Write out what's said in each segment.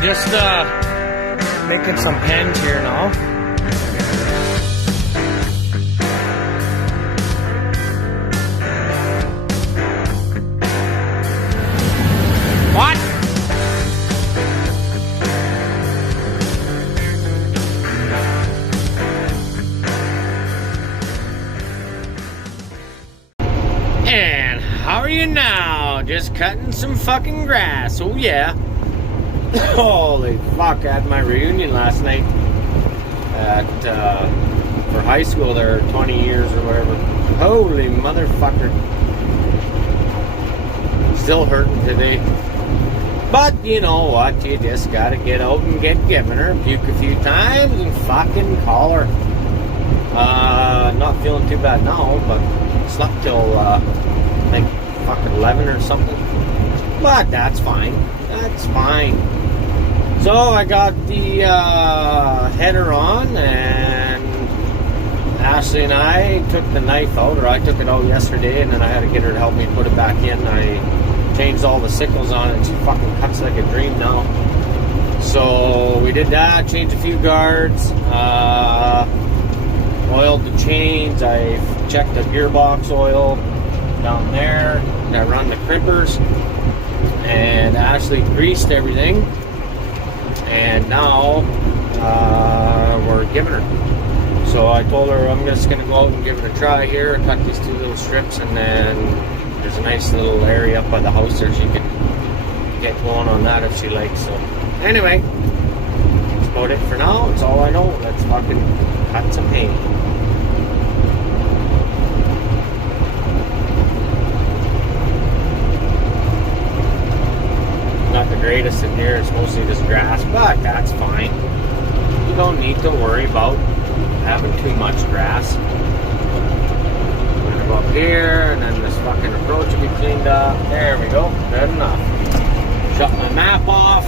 We're just making some pens here now. What? And how are you now? Just cutting some fucking grass. Oh yeah. Holy fuck, I had my reunion last night at for high school there, 20 years or whatever. Holy motherfucker. Still hurting today. But you know what, you just gotta get out and get giving her, puke a few times and fucking call her. Not feeling too bad now, but slept till like fucking 11 or something. But that's fine. That's fine. So I got the header on, and Ashley and I took the knife out, or I took it out yesterday, and then I had to get her to help me put it back in. I changed all the sickles on it, and she fucking cuts like a dream now. So we did that, changed a few guards, oiled the chains, I checked the gearbox oil down there, I run the crimpers, and Ashley greased everything. And now we're giving her. So I told her I'm just going to go out and give it a try here, cut these two little strips, and then there's a nice little area up by the house there she can get going on that if she likes. So anyway, that's about it for now. That's all I know. Let's fucking cut some hay. Not the greatest in here, it's mostly just grass, but that's fine. You don't need to worry about having too much grass. I'm gonna go up here, and then this fucking approach will be cleaned up. There we go, good enough. Shut my map off,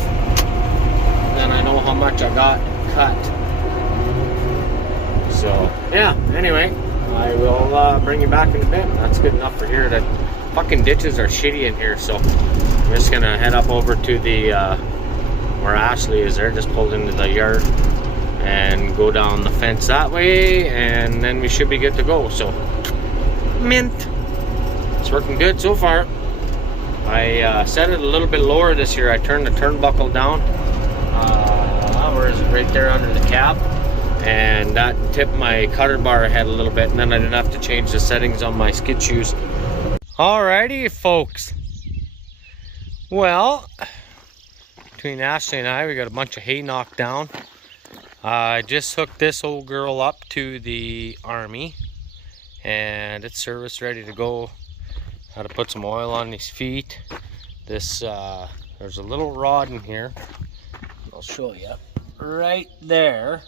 then I know how much I got cut. So, yeah, anyway, I will bring you back in a bit. That's good enough for here. The fucking ditches are shitty in here, so I'm just gonna head up over to the where Ashley is there, just pulled into the yard, and go down the fence that way, and then we should be good to go. So mint, it's working good so far. I set it a little bit lower this year. I turned the turnbuckle down, where is it, right there under the cab, and that tipped my cutter bar ahead a little bit, and then I didn't have to change the settings on my skid shoes. Alrighty folks, well, between Ashley and I, we got a bunch of hay knocked down. I just hooked this old girl up to the army, and it's service ready to go. Had to put some oil on these feet. This there's a little rod in here, I'll show you right there,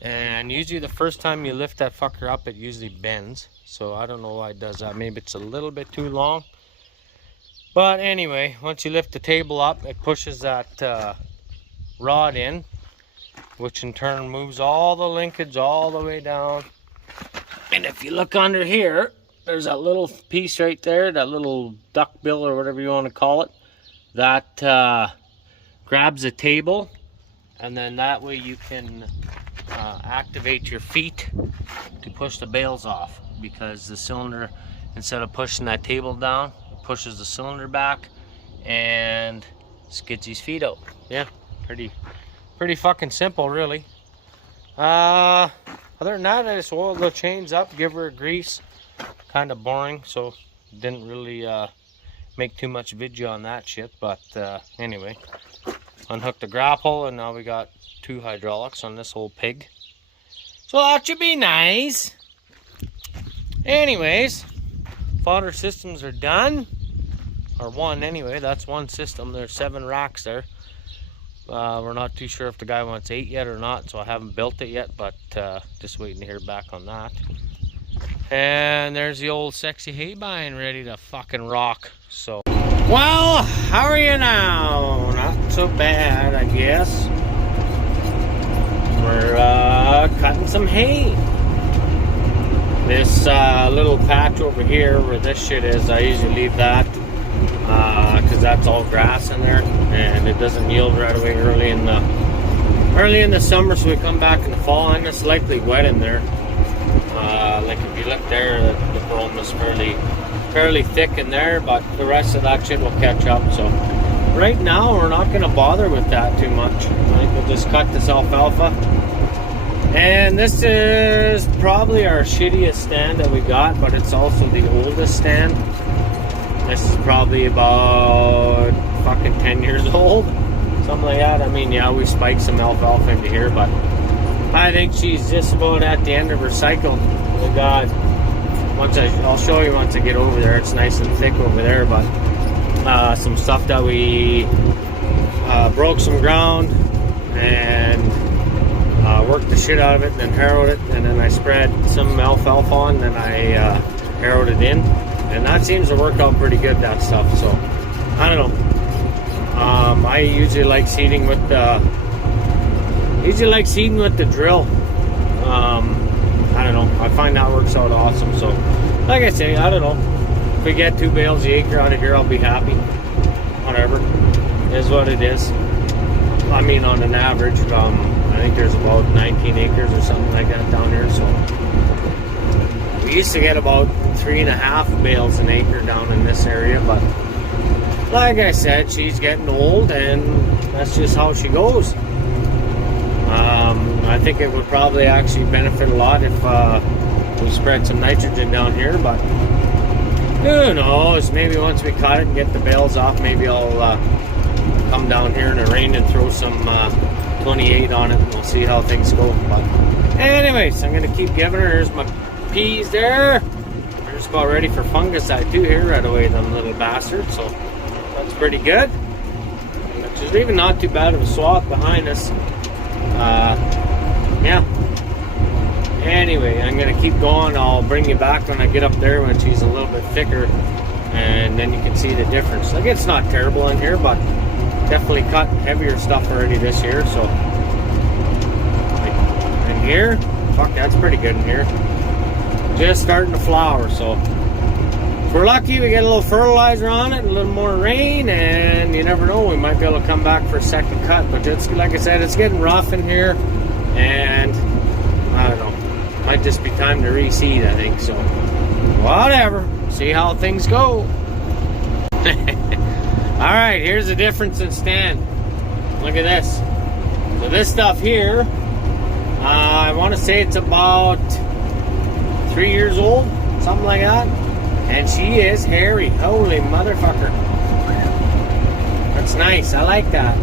and usually the first time you lift that fucker up, it usually bends. So I don't know why it does that. Maybe it's a little bit too long. But anyway, once you lift the table up, it pushes that rod in, which in turn moves all the linkage all the way down. And if you look under here, there's that little piece right there, that little duck bill or whatever you want to call it, that grabs the table, and then that way you can activate your feet to push the bales off, because the cylinder, instead of pushing that table down, pushes the cylinder back and skids his feet out. Yeah, pretty fucking simple, really. Other than that, I just oiled the chains up, give her a grease. Kind of boring, so didn't really make too much video on that shit. But anyway, unhooked the grapple, and now we got 2 hydraulics on this whole pig. So that should be nice. Anyways, fodder systems are done. Or one anyway, that's one system. There's 7 racks there. We're not too sure if the guy wants 8 yet or not, so I haven't built it yet, but just waiting to hear back on that. And there's the old sexy haybine ready to fucking rock. So, well, how are you now? Not so bad, I guess. We're cutting some hay. This little patch over here where this shit is, I usually leave that because that's all grass in there, and it doesn't yield right away early in the summer. So we come back in the fall, and it's likely wet in there. Like if you look there, the brome is fairly thick in there, but the rest of that shit will catch up. So right now we're not going to bother with that too much. I think we'll just cut this alfalfa. And this is probably our shittiest stand that we got, but it's also the oldest stand. This is probably about fucking 10 years old, something like that. I mean, yeah, we spiked some alfalfa into here, but I think she's just about at the end of her cycle. We got, I'll show you once I get over there. It's nice and thick over there, but some stuff that we broke some ground and worked the shit out of it, and then harrowed it, and then I spread some alfalfa on, and then I harrowed it in, and that seems to work out pretty good, that stuff. So I don't know. I usually like seeding with the drill. I don't know. I find that works out awesome. So like I say, I don't know. If we get 2 bales a acre out of here, I'll be happy. Whatever. It is what it is. I mean, on an average, I think there's about 19 acres or something like that down here. So we used to get about 3.5 bales an acre down in this area, but like I said, she's getting old, and that's just how she goes. I think it would probably actually benefit a lot if we spread some nitrogen down here, but who knows? Maybe once we cut it and get the bales off, maybe I'll come down here in the rain and throw some 28 on it, and we'll see how things go. But anyways, I'm gonna keep giving her. Here's my peas there. They're just about ready for fungicide too here right away, them little bastards. So that's pretty good. There's even not too bad of a swath behind us. Yeah. Anyway, I'm gonna keep going. I'll bring you back when I get up there when she's a little bit thicker, and then you can see the difference. Like, it's not terrible in here, but definitely cut heavier stuff already this year. So in here, fuck, that's pretty good in here. Just starting to flower. So if we're lucky, we get a little fertilizer on it, a little more rain, and you never know, we might be able to come back for a second cut. But it's, like I said, it's getting rough in here, and I don't know, might just be time to reseed, I think. So whatever, see how things go. Alright, here's the difference in stand. Look at this. So this stuff here, I want to say it's about 3 years old, something like that. And she is hairy. Holy motherfucker. That's nice. I like that.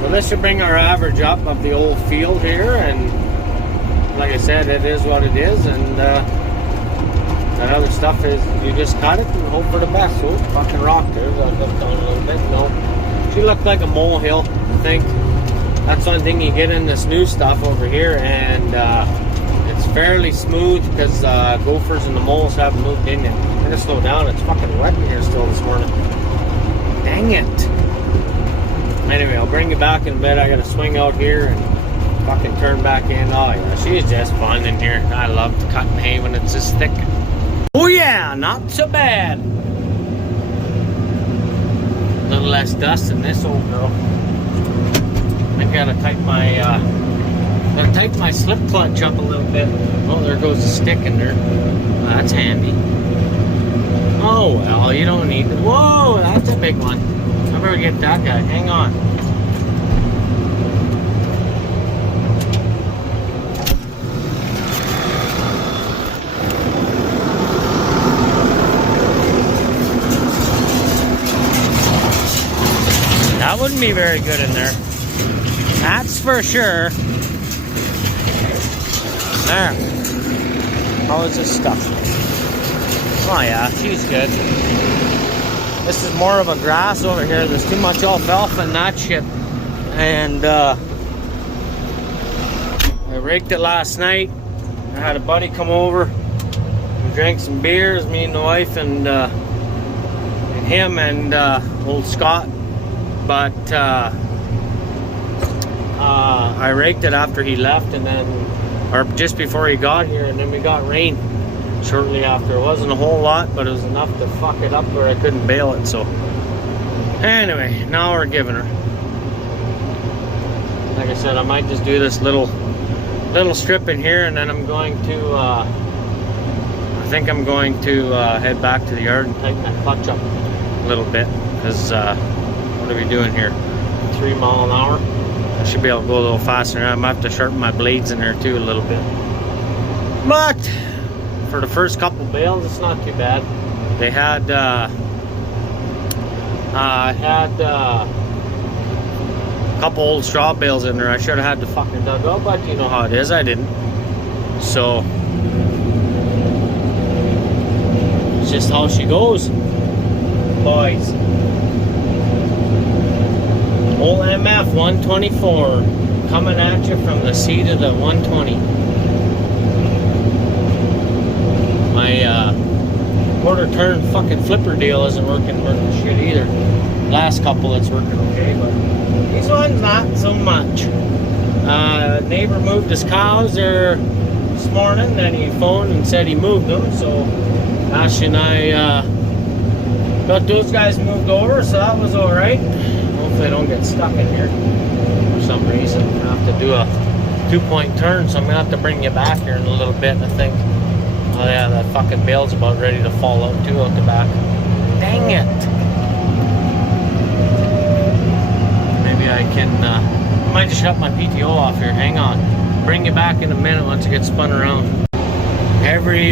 So this should bring our average up of the old field here. And like I said, it is what it is. And that other stuff is, you just cut it and hope for the best. Oh, fucking rock there. I looked down a little bit. No. She looked like a molehill, I think. That's one thing you get in this new stuff over here. And it's fairly smooth because gophers and the moles haven't moved in yet. I'm gonna slow down. It's fucking wet in here still this morning. Dang it. Anyway, I'll bring you back in a bit. I gotta swing out here and fucking turn back in. Oh yeah, she's just fun in here. I love cutting hay when it's this thick. Oh yeah, not so bad. A little less dust than this old girl. I gotta tighten my slip clutch up a little bit. Oh, there goes the stick in there. Well, that's handy. Oh well, you don't need it. Whoa, that's a big one. I better get that guy. Hang on. That wouldn't be very good in there. That's for sure. There. How is this stuff? Oh yeah, she's good. This is more of a grass over here. There's too much alfalfa and that shit. And I raked it last night. I had a buddy come over. We drank some beers, me and the wife and him and old Scott. But I raked it after he left, and then, or just before he got here, and then we got rain. shortly after. It wasn't a whole lot, but it was enough to fuck it up where I couldn't bale it. So anyway, now we're giving her. Like I said, I might just do this little strip in here, and then I'm going to I think I'm going to head back to the yard and tighten that clutch up a little bit, because what are we doing here, 3 miles an hour? I should be able to go a little faster. I might have to sharpen my blades in there too a little bit, but for the first couple bales it's not too bad. They had I had a couple old straw bales in there. I should have had the fucking dug up, but you know how it is, I didn't. So it's just how she goes, boys. Old MF 124 coming at you from the seat of the 120. My quarter turn fucking flipper deal isn't working worth shit either. Last couple it's working okay, but these ones not so much. Neighbor moved his cows there this morning, then he phoned and said he moved them, so Ash and I got those guys moved over, so that was alright. Hopefully I don't get stuck in here for some reason. I'm gonna have to do a 2-point turn, so I'm gonna have to bring you back here in a little bit, I think. Oh yeah, that fucking bale's about ready to fall out too out the back. Dang it! Maybe I can, I might just shut my PTO off here. Hang on. Bring you back in a minute once it gets spun around. Every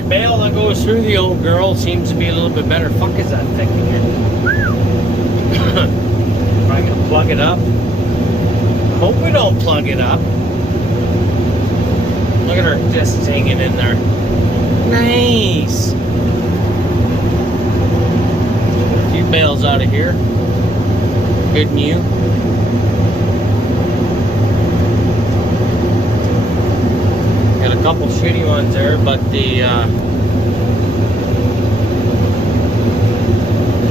bale that goes through the old girl seems to be a little bit better. Fuck is that thing here? Probably gonna plug it up. Hope we don't plug it up. Look at her just hanging in there. Nice. A few bales out of here. Good new. Got a couple shitty ones there, but the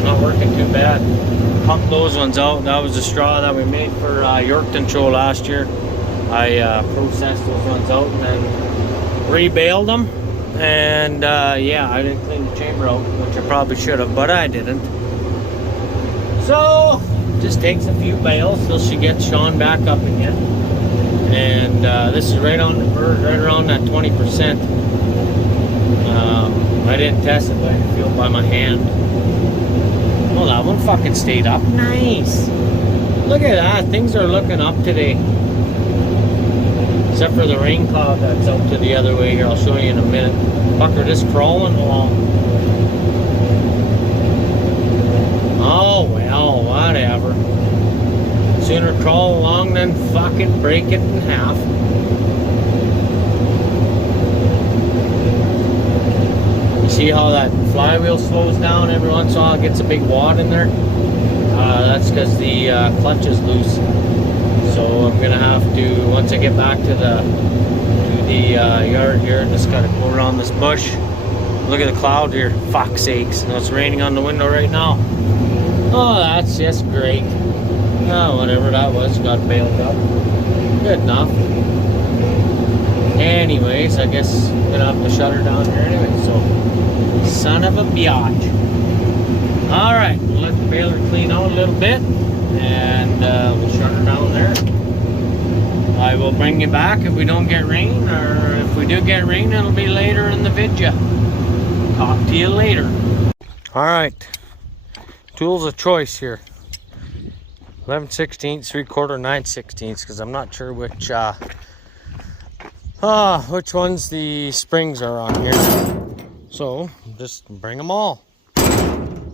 not working too bad. Pumped those ones out. That was the straw that we made for Yorkton show last year. I processed those ones out and then re-baled them, and yeah, I didn't clean the chamber out, which I probably should have, but I didn't. So just takes a few bales till she gets Sean back up again, and this is right on the verge, right around that 20%. I didn't test it, but I can feel it by my hand. Well, that one fucking stayed up. Nice. Look at that. Things are looking up today. Except for the rain cloud that's out to the other way here. I'll show you in a minute. Fucker just crawling along. Oh, well, whatever. Sooner crawl along than fucking break it in half. You see how that flywheel slows down every once in a while? It gets a big wad in there. That's because the clutch is loose. So I'm gonna have to, once I get back to the yard here, just gotta go around this bush. Look at the cloud here, fuck's sakes. And it's raining on the window right now. Oh, that's just great. Oh, whatever that was, got bailed up. Good enough. Anyways, I guess I'm gonna have to shut her down here anyway, so son of a biatch. Alright, we'll let the baler clean out a little bit, and we'll shut her down there. I will bring you back if we don't get rain, or if we do get rain, it'll be later in the video. Talk to you later. Alright, tools of choice here. 11/16, 3/4, 9/16, because I'm not sure which ones the springs are on here. So just bring them all.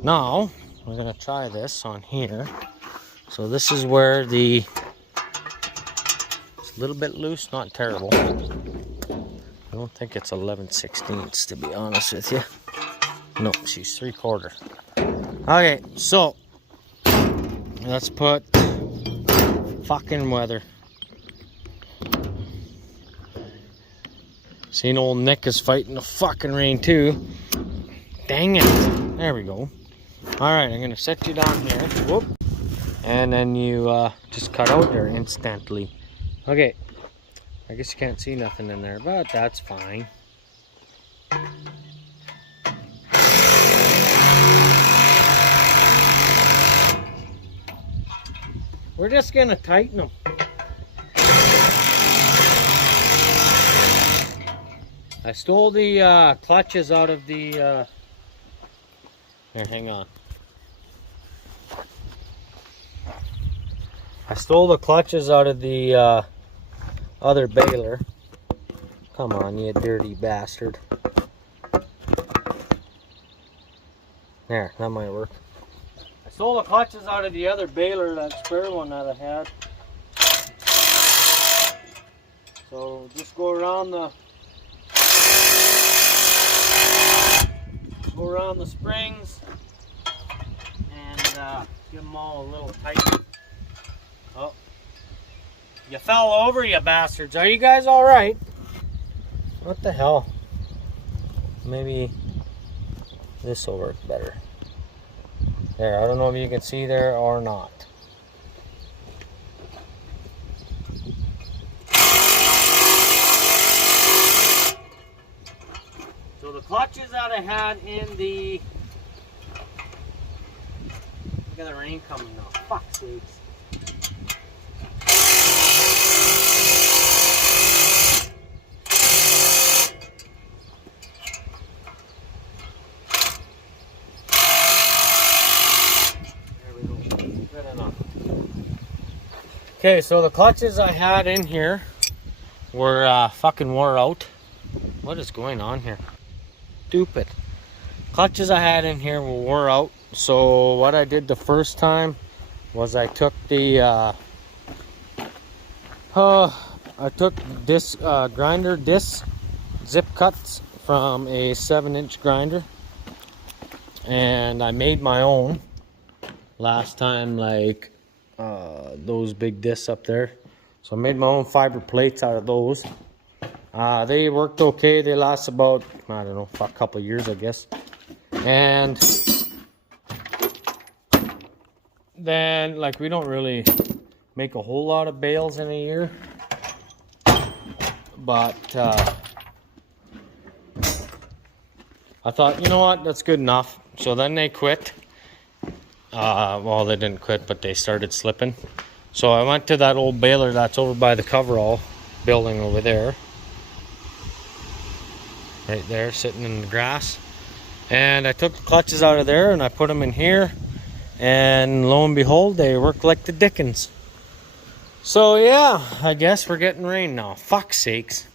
Now we're gonna try this on here. So this is where it's a little bit loose, not terrible. I don't think it's 11/16 to be honest with you. No, she's 3/4. Okay, so let's put fucking weather. Seeing old Nick is fighting the fucking rain too. Dang it. There we go. Alright, I'm gonna set you down here. Whoop. And then you just cut out there instantly. Okay. I guess you can't see nothing in there, but that's fine. we're just gonna tighten them. I stole the clutches out of the here, hang on. I stole the clutches out of the other baler. Come on, you dirty bastard. There, that might work. I stole the clutches out of the other baler, that spare one that I had. So just go around the springs and give them all a little tight. Oh, you fell over, you bastards. Are you guys all right? What the hell? Maybe this will work better. There, I don't know if you can see there or not. So the clutches that I had in the... Look at the rain coming now. Fuck's sakes. Okay, so the clutches I had in here were fucking wore out. What is going on here? Stupid. Clutches I had in here were wore out. So what I did the first time was I took the I took this grinder disc zip cuts from a 7-inch grinder, and I made my own last time, like those big discs up there. So I made my own fiber plates out of those. They worked okay. They last about, I don't know, a couple of years, I guess. And then, like, we don't really make a whole lot of bales in a year, but I thought, you know what, that's good enough. So then they quit. Well, they didn't quit, but they started slipping. So I went to that old baler that's over by the coverall building over there. Right there, sitting in the grass. And I took the clutches out of there and I put them in here. And lo and behold, they work like the dickens. So yeah, I guess we're getting rain now. Fuck's sakes.